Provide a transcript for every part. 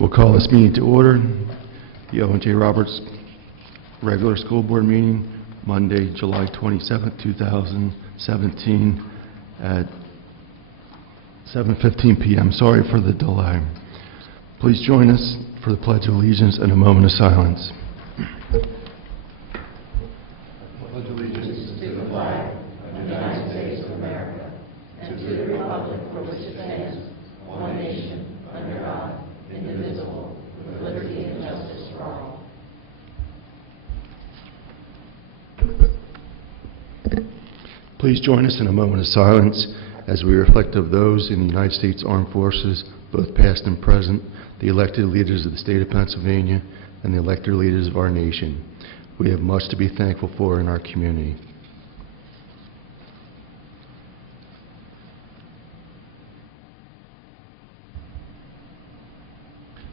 We'll call this meeting to order. The Owen J. Roberts regular school board meeting, Monday, July 27, 2017 at 7:15 p.m. Sorry for the delay. Please join us for the Pledge of Allegiance and a moment of silence. Pledge allegiance to the flag of the United States of America and to the republic for which it stands, one nation, under God, indivisible, with liberty and justice for all. Please join us in a moment of silence as we reflect of those in the United States Armed Forces, both past and present, the elected leaders of the state of Pennsylvania, and the elected leaders of our nation. We have much to be thankful for in our community.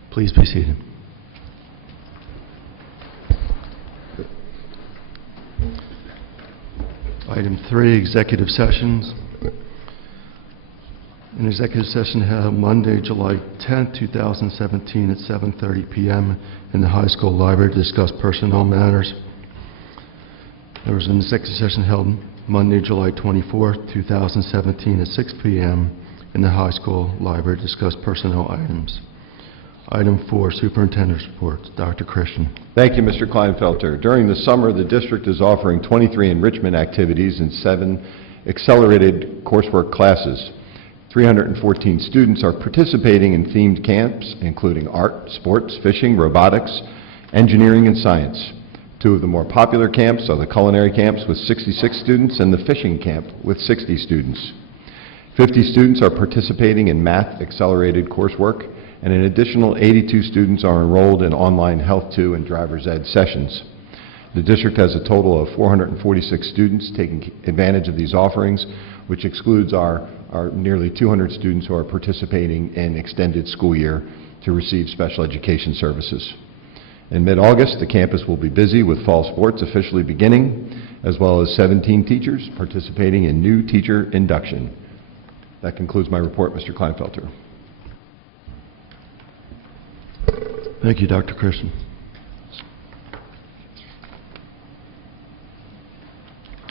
Please be seated. Item 3, executive sessions. An executive session held Monday, July 10, 2017 at 7:30 p.m. in the high school library to discuss personnel matters. There was an executive session held Monday, July 24, 2017 at 6 p.m. in the high school library to discuss personnel items. Item 4, Superintendent's Reports. Dr. Christian. Thank you, Mr. Kleinfelter. During the summer, the district is offering 23 enrichment activities and 7 accelerated coursework classes. 314 students are participating in themed camps, including art, sports, fishing, robotics, engineering, and science. 2 of the more popular camps are the culinary camps with 66 students and the fishing camp with 60 students. 50 students are participating in math accelerated coursework, and an additional 82 students are enrolled in online Health 2 and Driver's Ed sessions. The district has a total of 446 students taking advantage of these offerings, which excludes our nearly 200 students who are participating in extended school year to receive special education services. In mid-August, the campus will be busy with fall sports officially beginning, as well as 17 teachers participating in new teacher induction. That concludes my report, Mr. Kleinfelter. Thank you, Dr. Christian.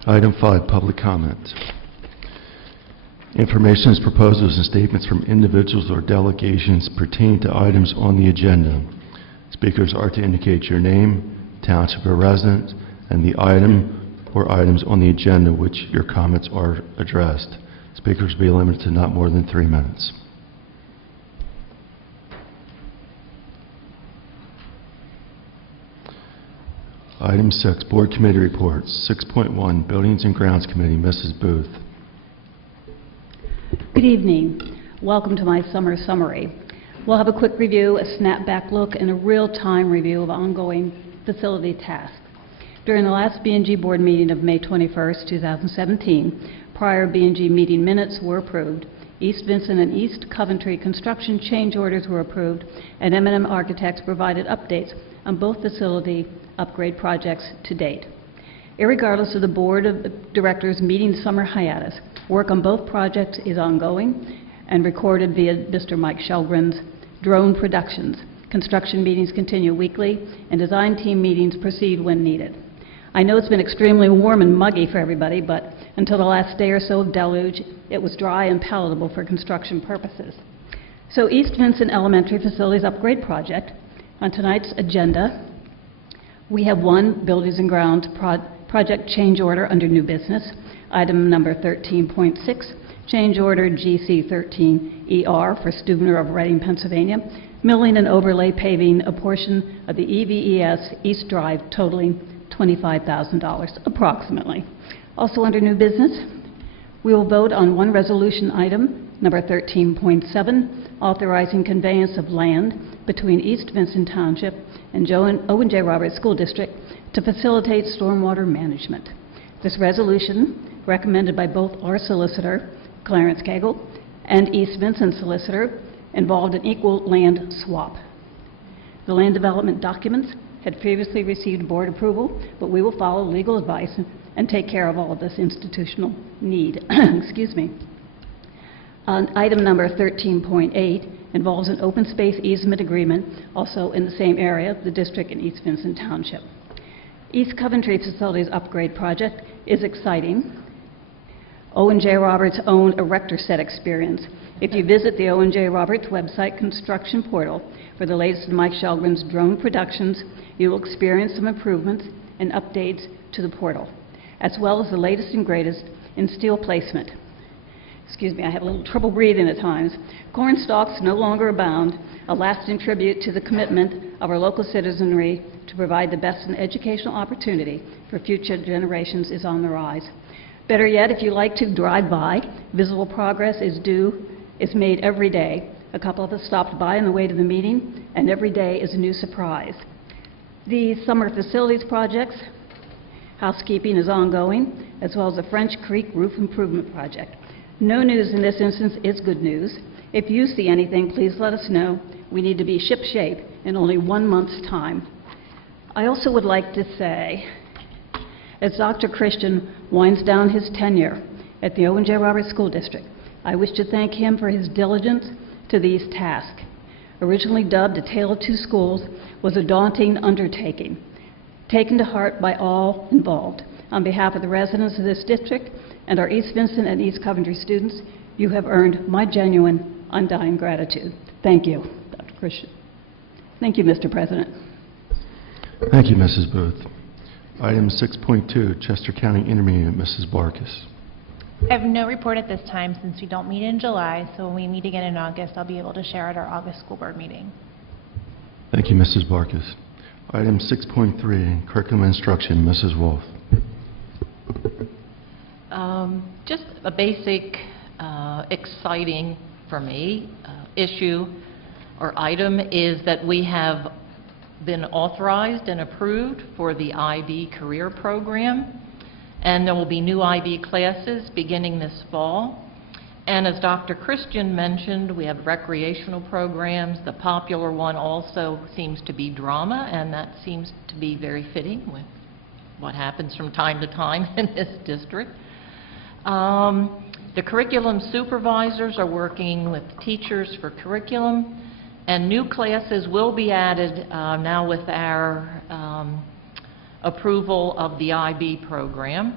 Item 5, public comment. Information, proposals, and statements from individuals or delegations pertaining to items on the agenda. Speakers are to indicate your name, township or residence, and the item or items on the agenda which your comments are addressed. Speakers will be limited to not more than 3 minutes. Item 6, Board Committee Reports. 6.1, Buildings and Grounds Committee, Mrs. Booth. Good evening. Welcome to my summer summary. We'll have a quick review, a snap-back look, and a real-time review of ongoing facility tasks. During the last B&G Board meeting of May 21st, 2017, prior B&G meeting minutes were approved. East Vincent and East Coventry construction change orders were approved, and M&M Architects provided updates on both facility upgrade projects to date. Irregardless of the Board of Directors meeting summer hiatus, work on both projects is ongoing and recorded via Mr. Mike Shelgren's Drone Productions. Construction meetings continue weekly, and design team meetings proceed when needed. I know it's been extremely warm and muggy for everybody, but until the last day or so of deluge, it was dry and palatable for construction purposes. So East Vincent Elementary Facilities Upgrade Project. On tonight's agenda, we have 1 Buildings and Grounds project change order under new business. Item number 13.6, change order GC13ER for Stubner of Reading, Pennsylvania, milling and overlay paving a portion of the EVES East Drive totaling $25,000 approximately. Also under new business, we will vote on 1 resolution item, number 13.7, authorizing conveyance of land between East Vincent Township and Owen J. Roberts School District to facilitate stormwater management. This resolution, recommended by both our solicitor, Clarence Cagle, and East Vincent solicitor, involved an equal land swap. The land development documents had previously received board approval, but we will follow legal advice and take care of all of this institutional need. Excuse me. On item number 13.8 involves an open space easement agreement, also in the same area, the district in East Vincent Township. East Coventry Facilities Upgrade Project is exciting. O&J Roberts owned Erector Set experience. If you visit the O&J Roberts website construction portal for the latest in Mike Shelgren's drone productions, you will experience some improvements and updates to the portal, as well as the latest and greatest in steel placement. Excuse me, I have a little trouble breathing at times. Corn stalks no longer abound, a lasting tribute to the commitment of our local citizenry to provide the best in educational opportunity for future generations is on the rise. Better yet, if you like to drive by, visible progress is made every day. A couple of us stopped by on the way to the meeting, and every day is a new surprise. The summer facilities projects, housekeeping is ongoing, as well as the French Creek Roof Improvement Project. No news in this instance is good news. If you see anything, please let us know. We need to be shipshape in only 1 month's time. I also would like to say, as Dr. Christian winds down his tenure at the O&J Roberts School District, I wish to thank him for his diligence to these tasks. Originally dubbed A Tale of Two Schools, was a daunting undertaking, taken to heart by all involved. On behalf of the residents of this district and our East Vincent and East Coventry students, you have earned my genuine, undying gratitude. Thank you, Dr. Christian. Thank you, Mr. President. Thank you, Mrs. Booth. Item 6.2, Chester County Intermediate, Mrs. Barkis. I have no report at this time since we don't meet in July, so when we meet again in August, I'll be able to share at our August school board meeting. Thank you, Mrs. Barkis. Item 6.3, Curriculum Instruction, Mrs. Wolf. Just a basic, exciting for me issue or item is that we have been authorized and approved for the IB career program, and there will be new IB classes beginning this fall. And as Dr. Christian mentioned, we have recreational programs. The popular one also seems to be drama, and that seems to be very fitting with what happens from time to time in this district. The curriculum supervisors are working with teachers for curriculum, and new classes will be added now with our approval of the IB program.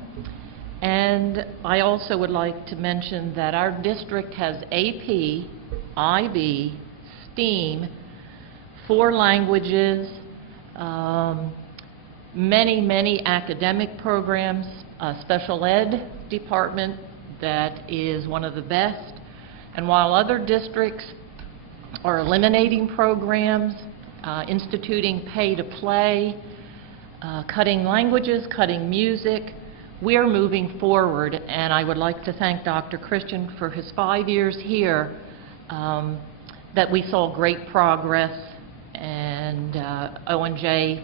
And I also would like to mention that our district has AP, IB, STEAM, 4 languages, many academic programs, a special ed department that is one of the best. And while other districts are eliminating programs, instituting pay to play, cutting languages, cutting music, we're moving forward, and I would like to thank Dr. Christian for his 5 years here, that we saw great progress, and O&J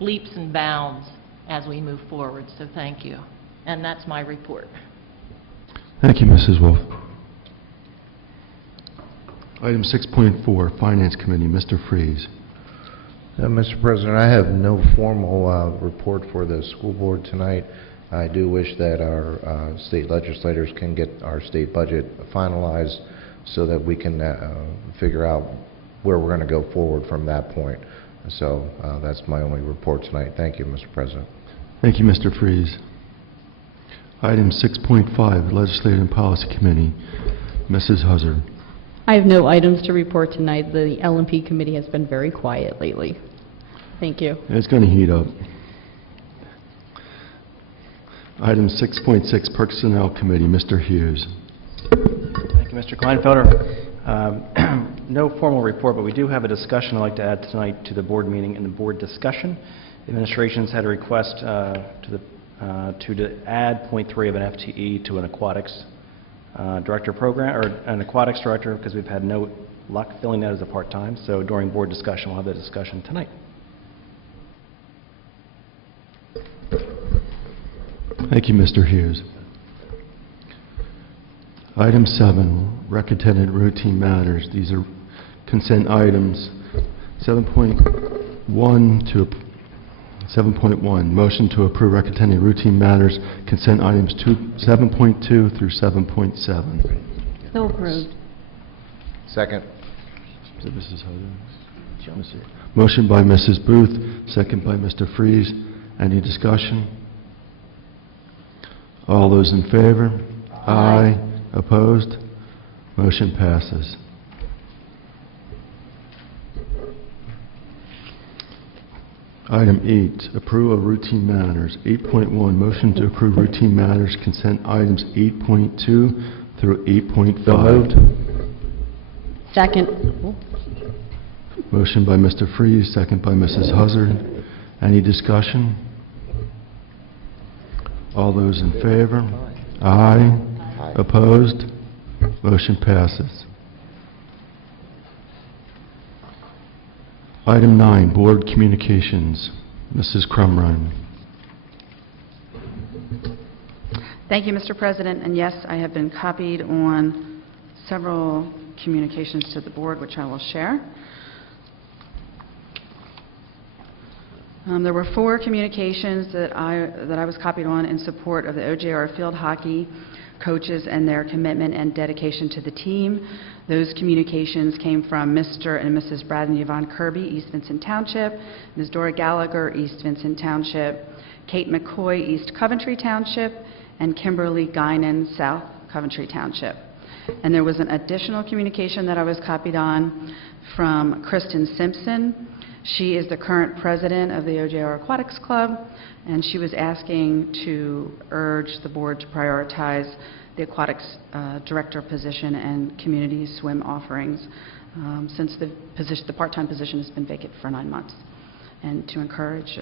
leaps and bounds as we move forward, so thank you. And that's my report. Thank you, Mrs. Wolf. Item 6.4, Finance Committee, Mr. Freeze. Mr. President, I have no formal report for the school board tonight. I do wish that our state legislators can get our state budget finalized so that we can figure out where we're going to go forward from that point. So that's my only report tonight. Thank you, Mr. President. Thank you, Mr. Freeze. Item 6.5, Legislative and Policy Committee, Mrs. Huzzard. I have no items to report tonight. The L&P committee has been very quiet lately. Thank you. It's going to heat up. Item 6.6, Personnel Committee, Mr. Hughes. Thank you, Mr. Kleinfelder. No formal report, but we do have a discussion I'd like to add tonight to the board meeting. In the board discussion, the administration's had a request to add .3 of an FTE to an aquatics director program, or an aquatics director, because we've had no luck filling that as a part-time. So during board discussion, we'll have that discussion tonight. Thank you, Mr. Hughes. Item 7, Rec-Attendant Routine Matters. These are consent items. 7.1 to 7.1, motion to approve Rec-Attendant Routine Matters, consent items 7.2 through 7.7. So approved. Second. Is it Mrs. Hudson? Motion by Mrs. Booth, second by Mr. Freeze. Any discussion? All those in favor? Aye. Opposed? Motion passes. Item 8, approval of routine matters. 8.1, motion to approve routine matters, consent items 8.2 through 8.5. So moved. Second. Motion by Mr. Freeze, second by Mrs. Huzzard. Any discussion? All those in favor? Aye. Opposed? Motion passes. Item 9, board communications. Mrs. Crumrine. Thank you, Mr. President, and yes, I have been copied on several communications to the board, which I will share. There were 4 communications that I was copied on in support of the OJR field hockey coaches and their commitment and dedication to the team. Those communications came from Mr. and Mrs. Brad and Yvonne Kirby, East Vincent Township, Ms. Dora Gallagher, East Vincent Township, Kate McCoy, East Coventry Township, and Kimberly Guinan, South Coventry Township. And there was an additional communication that I was copied on from Kristen Simpson. She is the current president of the OJR Aquatics Club, and she was asking to urge the board to prioritize the aquatics director position and community swim offerings since the part-time position has been vacant for 9 months, and to encourage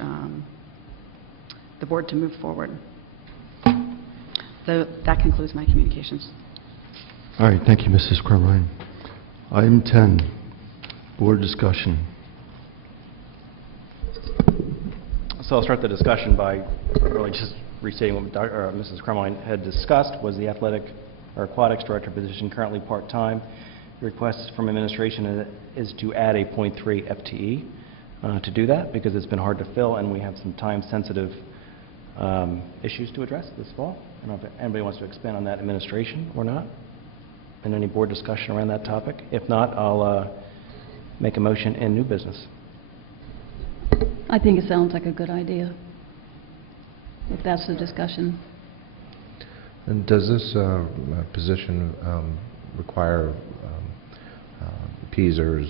the board to move forward. So that concludes my communications. All right, thank you, Mrs. Crumrine. Item 10, board discussion. So I'll start the discussion by really just restating what Mrs. Crumline had discussed, was the athletic or aquatics director position currently part-time. The request from administration is to add a .3 FTE to do that, because it's been hard to fill and we have some time-sensitive issues to address this fall. I don't know if anybody wants to expand on that, administration or not, and any board discussion around that topic. If not, I'll make a motion in new business. I think it sounds like a good idea, if that's the discussion. And does this position require PSERS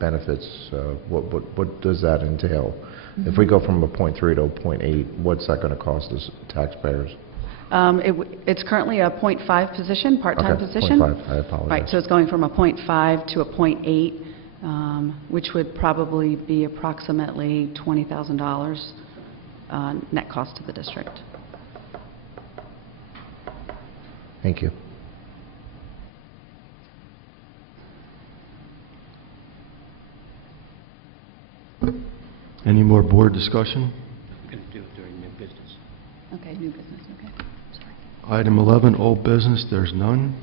benefits? What does that entail? If we go from a .3 to a .8, what's that going to cost us taxpayers? It's currently a .5 position, part-time position. .5, I apologize. Right, so it's going from a .5 to a .8, which would probably be approximately $20,000 net cost to the district. Thank you. Any more board discussion? We're going to do it during new business. Okay, new business, okay. Sorry. Item 11, old business, there's none.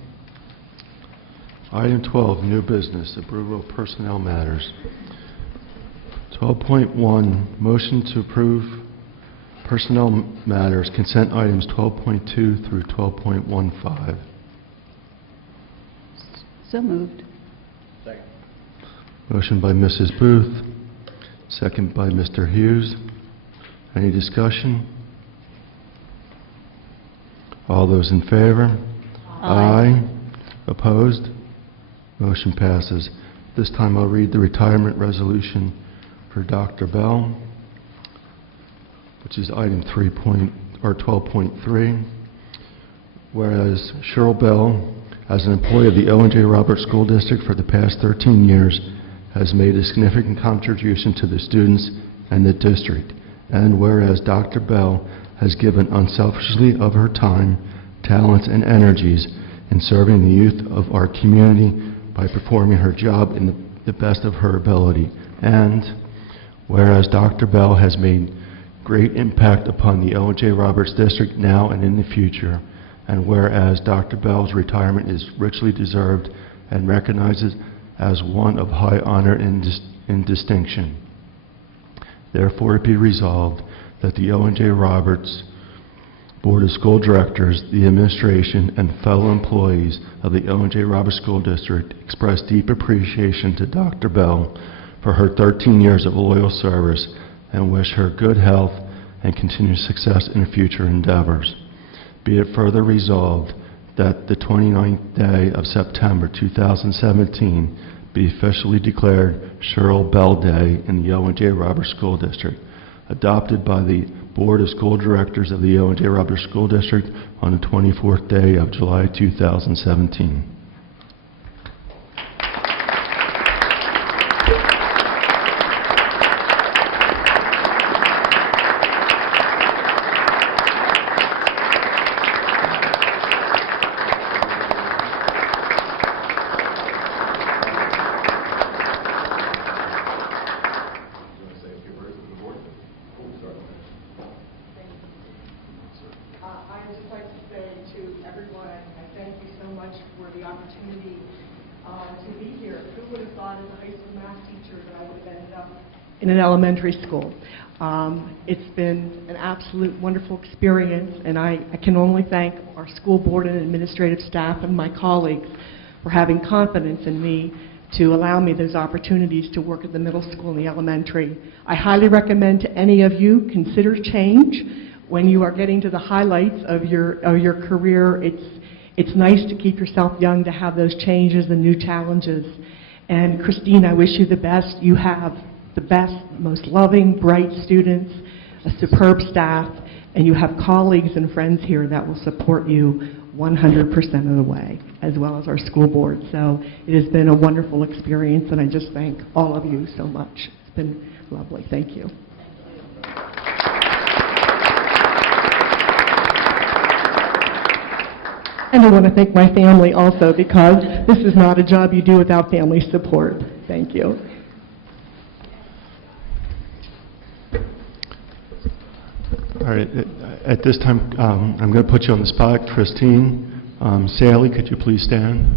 Item 12, new business, approval of personnel matters. 12.1, motion to approve personnel matters, consent items 12.2 through 12.15. So moved. Second. Motion by Mrs. Booth, second by Mr. Hughes. Any discussion? All those in favor? Aye. Opposed? Motion passes. This time I'll read the retirement resolution for Dr. Bell, which is item 12.3. Whereas Cheryl Bell, as an employee of the Ellen J. Roberts School District for the past 13 years, has made a significant contribution to the students and the district. And whereas Dr. Bell has given unselfishly of her time, talents, and energies in serving the youth of our community by performing her job in the best of her ability. And whereas Dr. Bell has made great impact upon the Ellen J. Roberts District now and in the future, and whereas Dr. Bell's retirement is richly deserved and recognizes as one of high honor and distinction. Therefore, it be resolved that the Ellen J. Roberts Board of School Directors, the administration, and fellow employees of the Owen J. Roberts School District express deep appreciation to Dr. Bell for her 13 years of loyal service and wish her good health and continued success in her future endeavors. Be it further resolved that the 29th day of September 2017 be officially declared Cheryl Bell Day in the Owen J. Roberts School District, adopted by the Board of School Directors of the Owen J. Roberts School District on the 24th day of July 2017. I'd just like to say to everyone, I thank you so much for the opportunity to be here. Who would have thought as a high school math teacher that I would have ended up in an elementary school? It's been an absolute wonderful experience, and I can only thank our school board and administrative staff and my colleagues for having confidence in me to allow me those opportunities to work at the middle school and the elementary. I highly recommend to any of you, consider change. When you are getting to the highlights of your career, it's nice to keep yourself young, to have those changes and new challenges. And Christine, I wish you the best. You have the best, most loving, bright students, a superb staff, and you have colleagues and friends here that will support you 100% of the way, as well as our school board. So it has been a wonderful experience, and I just thank all of you so much. It's been lovely. Thank you. And I want to thank my family also, because this is not a job you do without family support. Thank you. All right, at this time, I'm going to put you on the spot. Christine, Sally, could you please stand?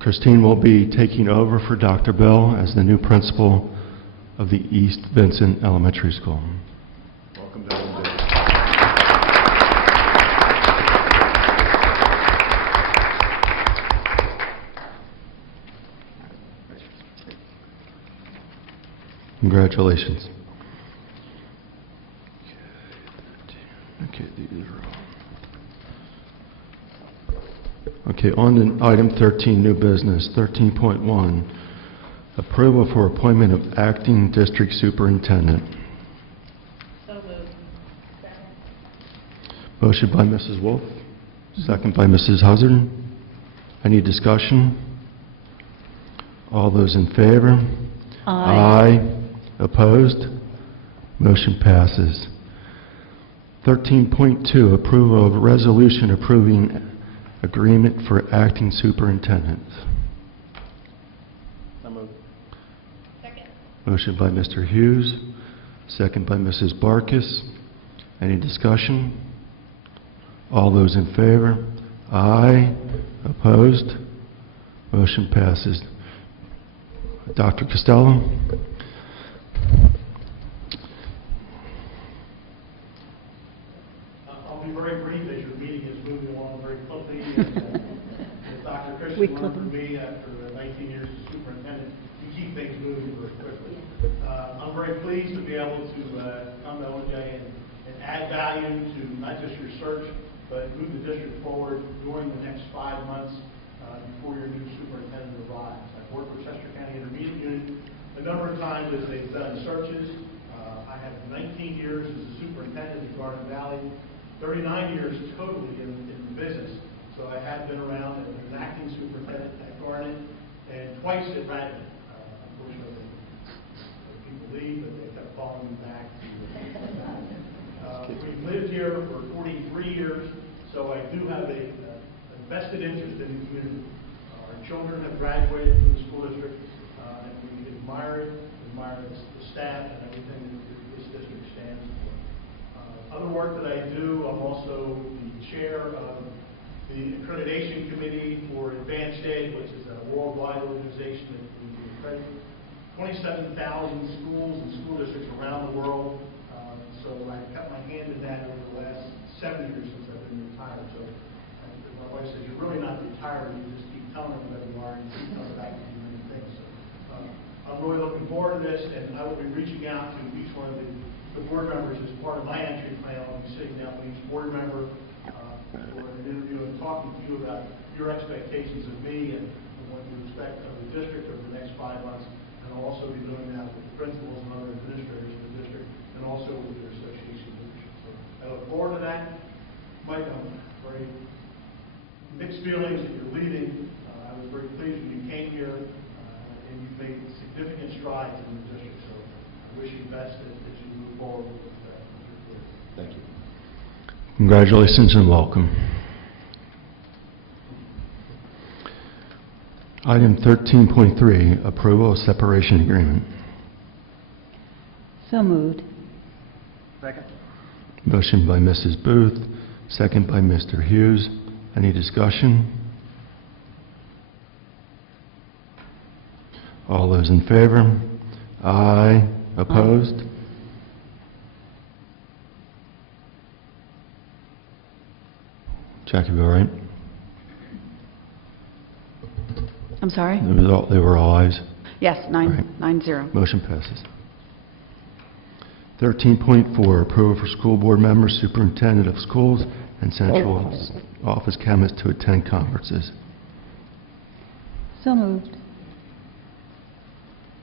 Christine will be taking over for Dr. Bell as the new principal of the East Vincent Elementary School. Welcome to Owen J. Congratulations. Okay, these are all. Okay, on to item 13, new business. 13.1, approval for appointment of acting district superintendent. So moved. Motion by Mrs. Wolf, second by Mrs. Huzzard. Any discussion? All those in favor? Aye. Opposed? Motion passes. 13.2, approval of resolution approving agreement for acting superintendent. So moved. Second. Motion by Mr. Hughes, second by Mrs. Barkis. Any discussion? All those in favor? Aye. Opposed? Motion passes. Dr. Costello? I'll be very brief as your meeting is moving along very quickly. As Dr. Christian learned from me after 19 years as superintendent, you keep things moving very quickly. I'm very pleased to be able to come to OJ and add value to not just your search, but move the district forward during the next 5 months before your new superintendent arrives. I've worked with Chester County Intermediate Unit a number of times as they've done searches. I have 19 years as a superintendent in Garden Valley, 39 years totally in the business. So I have been around as an acting superintendent at Garden and twice at Radnor. Unfortunately, people leave, but they kept calling me back. We've lived here for 43 years, so I do have a vested interest in the community. Our children have graduated from the school district, and we admire it, admire the staff and everything that this district stands for. Other work that I do, I'm also the chair of the accreditation committee for Advanced Ed, which is a worldwide organization that we accredit 27,000 schools and school districts around the world. So I've kept my hand in that over the last 7 years since I've been retired. So my wife says, you're really not retired, you just keep telling them whatever you are and keep coming back to do many things. So I'm really looking forward to this, and I will be reaching out to each one of the board members as part of my entry plan. I'll be sitting down with each board member for an interview and talking to you about your expectations of me and what you expect of the district over the next 5 months. And I'll also be doing that with the principals and other administrators in the district, and also with their association leadership. So I look forward to that. Mike, I'm very mixed feelings that you're leaving. I was very pleased when you came here, and you've made significant strides in the district. So I wish you the best as you move forward with that. Thank you. Congratulations and welcome. Item 13.3, approval of separation agreement. So moved. Second. Motion by Mrs. Booth, second by Mr. Hughes. Any discussion? All those in favor? Aye. Opposed? Jackie, you all right? I'm sorry? They were all ayes. Yes, Right. 9-0. Motion passes. 13.4, approval for school board members, superintendent of schools, and central office chemist to attend conferences. So moved.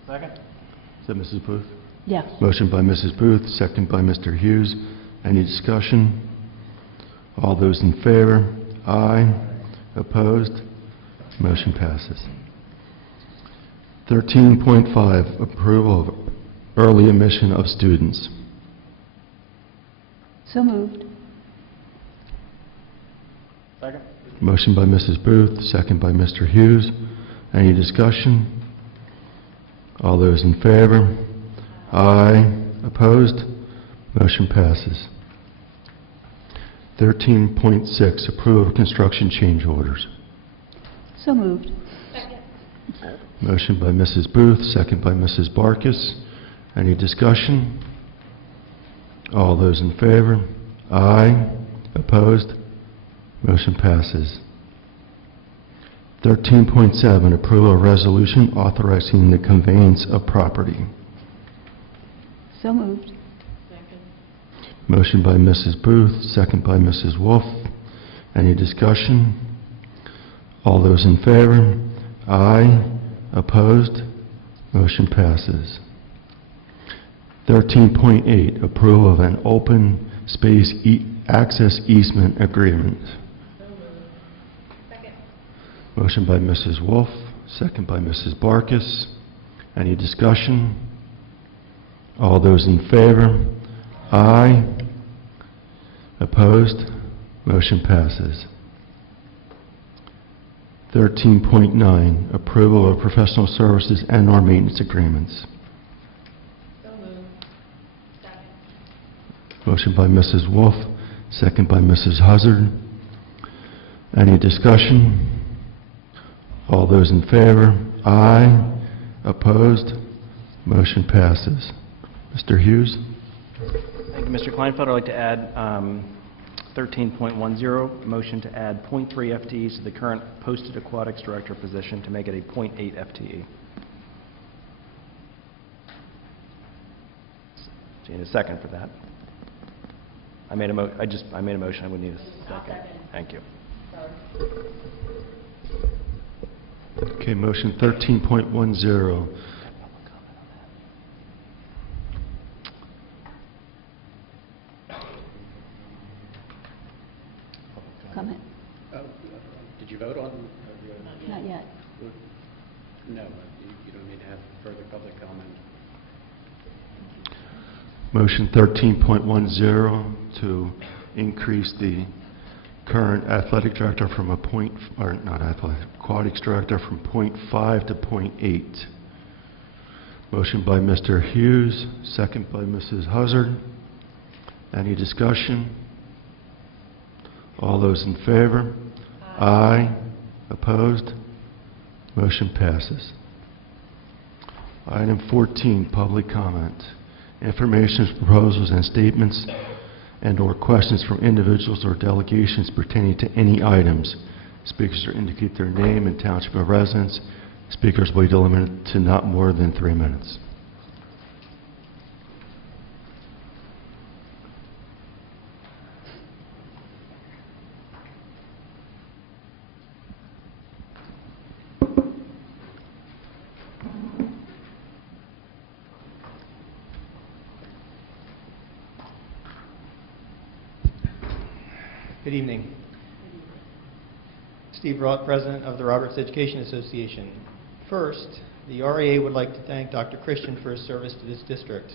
Second. Is that Mrs. Booth? Yes. Motion by Mrs. Booth, second by Mr. Hughes. Any discussion? All those in favor? Aye. Opposed? Motion passes. 13.5, approval of early admission of students. So moved. Second. Motion by Mrs. Booth, second by Mr. Hughes. Any discussion? All those in favor? Aye. Opposed? Motion passes. 13.6, approval of construction change orders. So moved. Motion by Mrs. Booth, second by Mrs. Barkis. Any discussion? All those in favor? Aye. Opposed? Motion passes. 13.7, approval of resolution authorizing the conveyance of property. So moved. Motion by Mrs. Booth, second by Mrs. Wolf. Any discussion? All those in favor? Aye. Opposed? Motion passes. 13.8, approval of an open space access easement agreement. Motion by Mrs. Wolf, second by Mrs. Barkis. Any discussion? All those in favor? Aye. Opposed? Motion passes. 13.9, approval of professional services and/or maintenance agreements. Motion by Mrs. Wolf, second by Mrs. Huzzard. Any discussion? All those in favor? Aye. Opposed? Motion passes. Mr. Hughes? Thank you, Mr. Kleinfeld. I'd like to add 13.10, motion to add 0.3 FTEs to the current posted aquatics director position to make it a 0.8 FTE. So you need a second for that. I made a motion. I would need a second. Thank you. Okay, motion 13.10. Comment? Did you vote on? Not yet. No, you don't need to have further public comment. Motion 13.10 to increase the current athletic director from a aquatics director from 0.5 to 0.8. Motion by Mr. Hughes, second by Mrs. Huzzard. Any discussion? All those in favor? Aye. Opposed? Motion passes. Item 14, public comment. Information, proposals, and statements and/or questions from individuals or delegations pertaining to any items. Speakers are indicate their name and township of residence. Speakers will be limited to not more than 3 minutes. Good evening. Steve Roth, President of the Roberts Education Association. First, the REA would like to thank Dr. Christian for his service to this district.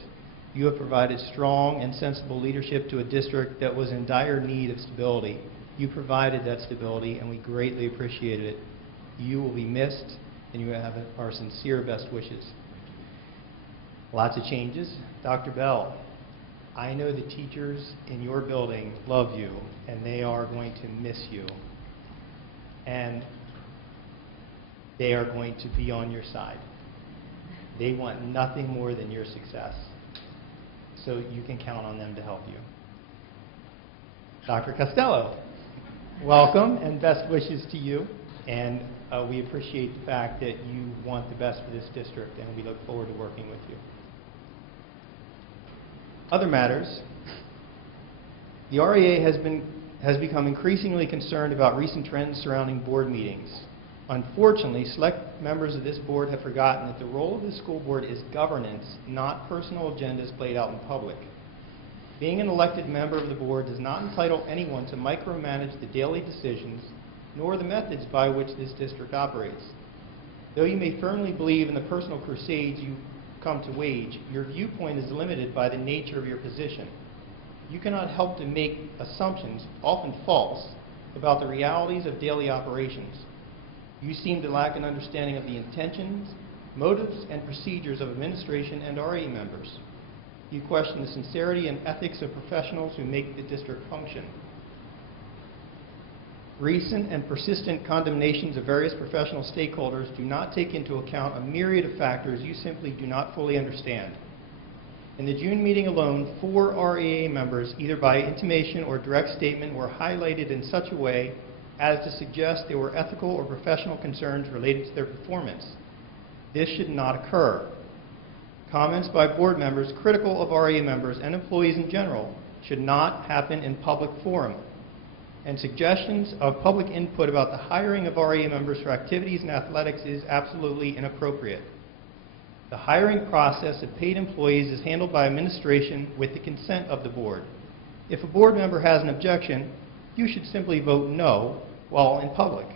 You have provided strong and sensible leadership to a district that was in dire need of stability. You provided that stability, and we greatly appreciated it. You will be missed, and you have our sincere best wishes. Lots of changes. Dr. Bell, I know the teachers in your building love you, and they are going to miss you. And they are going to be on your side. They want nothing more than your success. So you can count on them to help you. Dr. Costello, welcome and best wishes to you. And we appreciate the fact that you want the best for this district, and we look forward to working with you. Other matters. The REA has become increasingly concerned about recent trends surrounding board meetings. Unfortunately, select members of this board have forgotten that the role of the school board is governance, not personal agendas played out in public. Being an elected member of the board does not entitle anyone to micromanage the daily decisions, nor the methods by which this district operates. Though you may firmly believe in the personal crusades you come to wage, your viewpoint is limited by the nature of your position. You cannot help to make assumptions, often false, about the realities of daily operations. You seem to lack an understanding of the intentions, motives, and procedures of administration and RE members. You question the sincerity and ethics of professionals who make the district function. Recent and persistent condemnations of various professional stakeholders do not take into account a myriad of factors you simply do not fully understand. In the June meeting alone, 4 REA members, either by intimation or direct statement, were highlighted in such a way as to suggest there were ethical or professional concerns related to their performance. This should not occur. Comments by board members critical of REA members and employees in general should not happen in public forum. And suggestions of public input about the hiring of REA members for activities and athletics is absolutely inappropriate. The hiring process of paid employees is handled by administration with the consent of the board. If a board member has an objection, you should simply vote no while in public.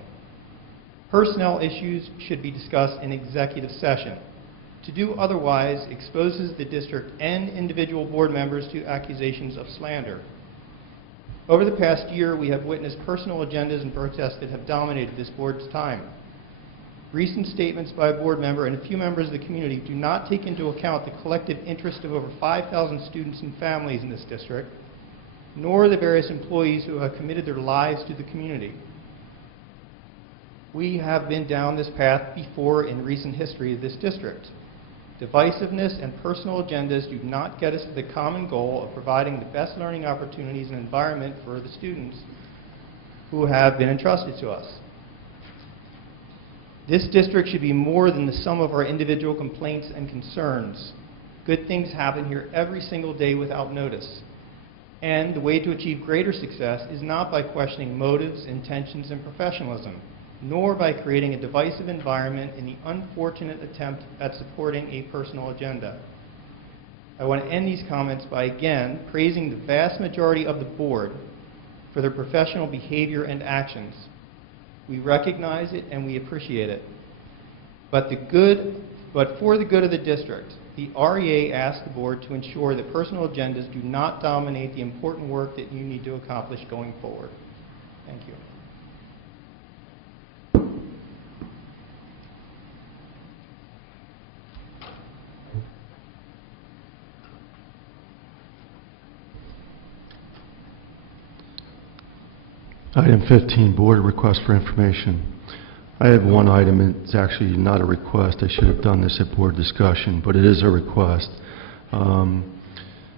Personnel issues should be discussed in executive session. To do otherwise exposes the district and individual board members to accusations of slander. Over the past year, we have witnessed personal agendas and protests that have dominated this board's time. Recent statements by a board member and a few members of the community do not take into account the collective interest of over 5,000 students and families in this district, nor the various employees who have committed their lives to the community. We have been down this path before in recent history of this district. Divisiveness and personal agendas do not get us to the common goal of providing the best learning opportunities and environment for the students who have been entrusted to us. This district should be more than the sum of our individual complaints and concerns. Good things happen here every single day without notice. And the way to achieve greater success is not by questioning motives, intentions, and professionalism, nor by creating a divisive environment in the unfortunate attempt at supporting a personal agenda. I want to end these comments by again praising the vast majority of the board for their professional behavior and actions. We recognize it and we appreciate it. But for the good of the district, the REA asks the board to ensure that personal agendas do not dominate the important work that you need to accomplish going forward. Thank you. Item 15, board request for information. I have one item, and it's actually not a request. I should have done this at board discussion, but it is a request.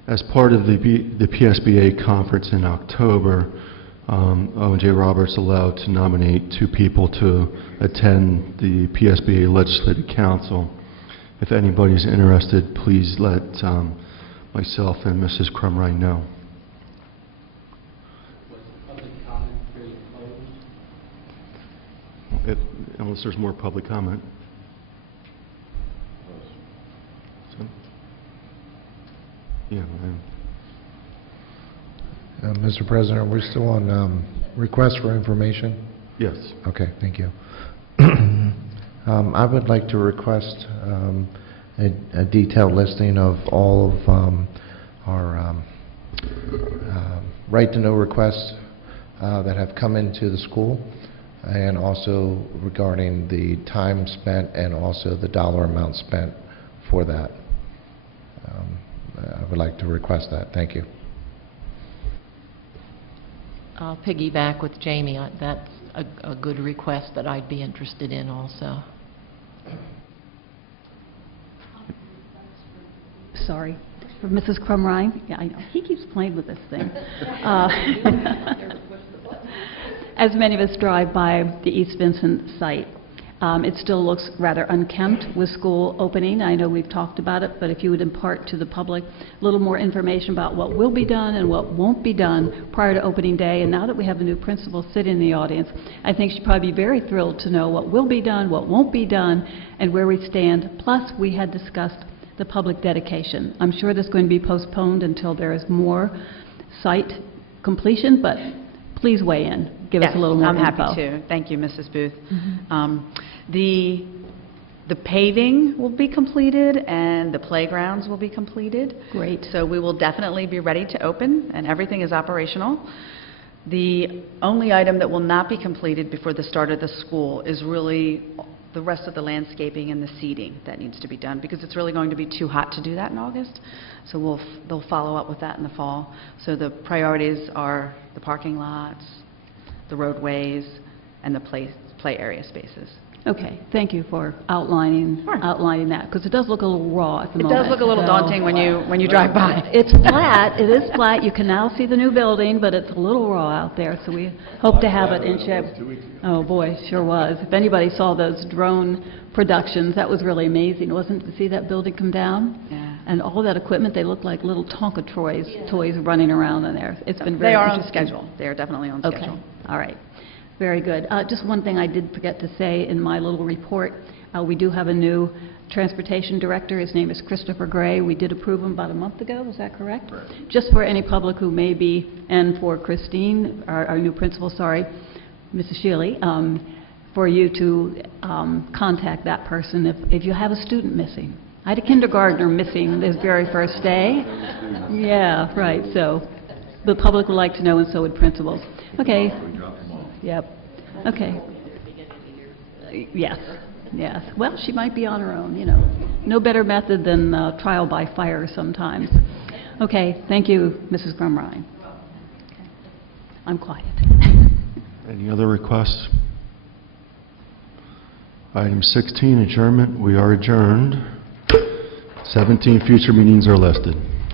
As part of the PSBA conference in October, O&J Roberts allowed to nominate 2 people to attend the PSBA Legislative Council. If anybody's interested, please let myself and Mrs. Crumrine know. Was the public comment period closed? Unless there's more public comment. So, yeah. Mr. President, we're still on request for information? Yes. Okay, thank you. I would like to request a detailed listing of all of our right-to-know requests that have come into the school, and also regarding the time spent and also the dollar amount spent for that. I would like to request that. Thank you. I'll piggyback with Jamie. That's a good request that I'd be interested in also. Sorry. For Mrs. Crumrine? Yeah, I know. He keeps playing with this thing. As many of us drive by the East Vincent site, it still looks rather unkempt with school opening. I know we've talked about it, but if you would impart to the public a little more information about what will be done and what won't be done prior to opening day. And now that we have the new principal sitting in the audience, I think she'd probably be very thrilled to know what will be done, what won't be done, and where we stand. Plus, we had discussed the public dedication. I'm sure that's going to be postponed until there is more site completion, but please weigh in. Give us a little more info. I'm happy to. Thank you, Mrs. Booth. The paving will be completed and the playgrounds will be completed. Great. So we will definitely be ready to open and everything is operational. The only item that will not be completed before the start of the school is really the rest of the landscaping and the seeding that needs to be done, because it's really going to be too hot to do that in August. So they'll follow up with that in the fall. So the priorities are the parking lots, the roadways, and the play area spaces. Okay, thank you for outlining that, because it does look a little raw at the moment. It does look a little daunting when you drive by. It's flat, it is flat, you can now see the new building, but it's a little raw out there, so we hope to have it in shape. Oh boy, sure was. If anybody saw those drone productions, that was really amazing, wasn't it, to see that building come down? Yeah. And all that equipment, they look like little Tonka toys running around in there. It's been very They are on interesting. schedule. They are definitely on schedule. Okay, all right. Very good. Just one thing I did forget to say in my little report, we do have a new transportation director. His name is Christopher Gray. We did approve him about a month ago, is that correct? Right. Just for any public who may be, and for Christine, our new principal, sorry, Mrs. Shealy, for you to contact that person if you have a student missing. I had a kindergartner missing his very first day. Yeah, right. So the public would like to know, and so would principals. Okay. Yep. Okay. Yes. Yes. Well, she might be on her own, you know. No better method than trial by fire sometimes. Okay. Thank you, Mrs. Crumrine. I'm quiet. Any other requests? Item 16, adjournment. We are adjourned. 17 future meetings are listed.